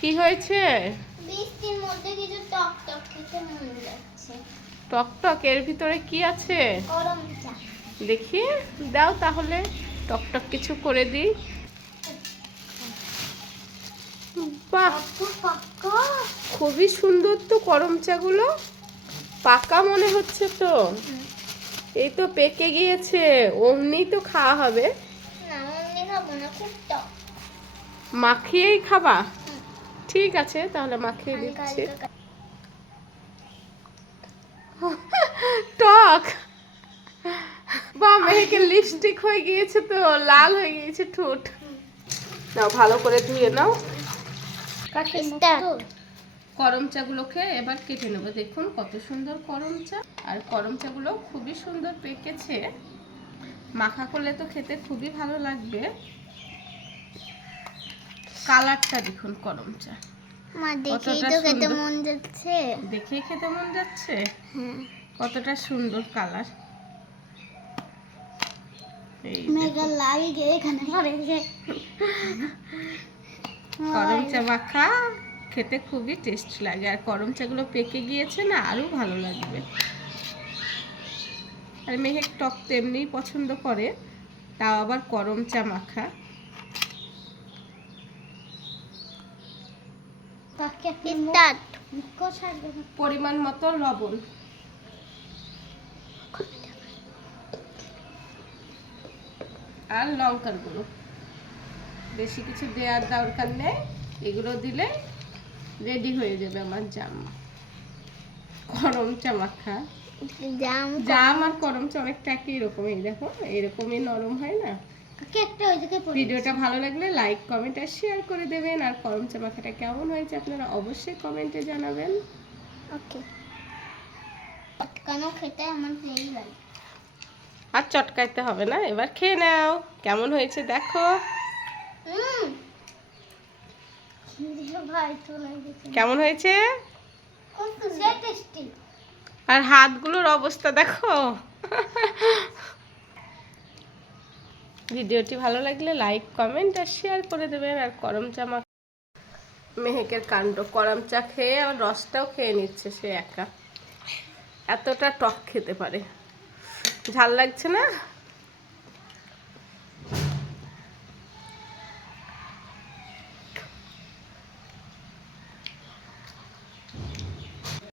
কি হয়েছে? বৃষ্টির মধ্যে কিছু টক টক খেতে মন যাচ্ছে। টক টক এর ভিতরে কি আছে? গরম চা। দেখি, দাও তাহলে টক টক কিছু করে দিই। বাহ, খুবই সুন্দর তো করম চাগুলো। পাকা মনে হচ্ছে তো। এই তো পেকে গিয়েছে, অমনি তো খাওয়া হবে। না, অমনি খাবো না, খুব টক। মাখিয়েই খাবা? ঠিক আছে, তাহলে মাখিয়ে হালকা দিচ্ছি। হালকা। টক। বা মেহেকের লিপস্টিক হয়ে গিয়েছে তো, লাল হয়ে গিয়েছে ঠোঁট। নাও ভালো করে ধুয়ে নাও। করম চাগুলোকে এবার কেটে নেবো। দেখুন কত সুন্দর করম চা। আর করম চাগুলো খুবই সুন্দর পেকেছে। মাখা করলে তো খেতে খুবই ভালো লাগবে। কালারটা দেখুন করম চা। মা দেখেই তো খেতে মন যাচ্ছে। দেখেই খেতে মন যাচ্ছে। হ্যাঁ, কতটা সুন্দর কালার। এই মেঘা লাগে এখানে পড়েছে। করম চা মাখা খেতে খুবই টেস্ট লাগে। আর করম চাগুলো পেকে গিয়েছে না, আরো ভালো লাগবে। আর মেহেক টক তো এমনিই পছন্দ করে, তাও আবার করম চা মাখা। পরিমাণ মতো লবণ, আর লঙ্কার গুঁড়ো। বেশি কিছু দেওয়ার দরকার নেই, এগুলো দিলে রেডি হয়ে যাবে আমার জাম, করম চা মাখা। জাম আর করম চা অনেকটা একই রকম। এই দেখো, এইরকমই নরম হয় না। ভিডিওটা ভালো লাগলে লাইক, কমেন্ট আর শেয়ার করে দেবেন। আর করম চা মাখাটা কেমন হয়েছে আপনারা অবশ্যই কমেন্টে জানাবেন। ওকে, চটকানো খেতে আমার ভালো লাগে। আর চটকাইতে হবে না, এবার খেয়ে নাও। কেমন হয়েছে দেখো। কেমন হয়েছে? আর হাতগুলোর অবস্থা দেখো। ভিডিওটি ভালো লাগলে লাইক, কমেন্ট আর শেয়ার করে দেবেন। আর করম চা মেহেকের কাণ্ড, করম চা খেয়ে আর রসটাও খেয়ে নিচ্ছে সে একা। এতটা টক খেতে পারে। ঝাল লাগছে না?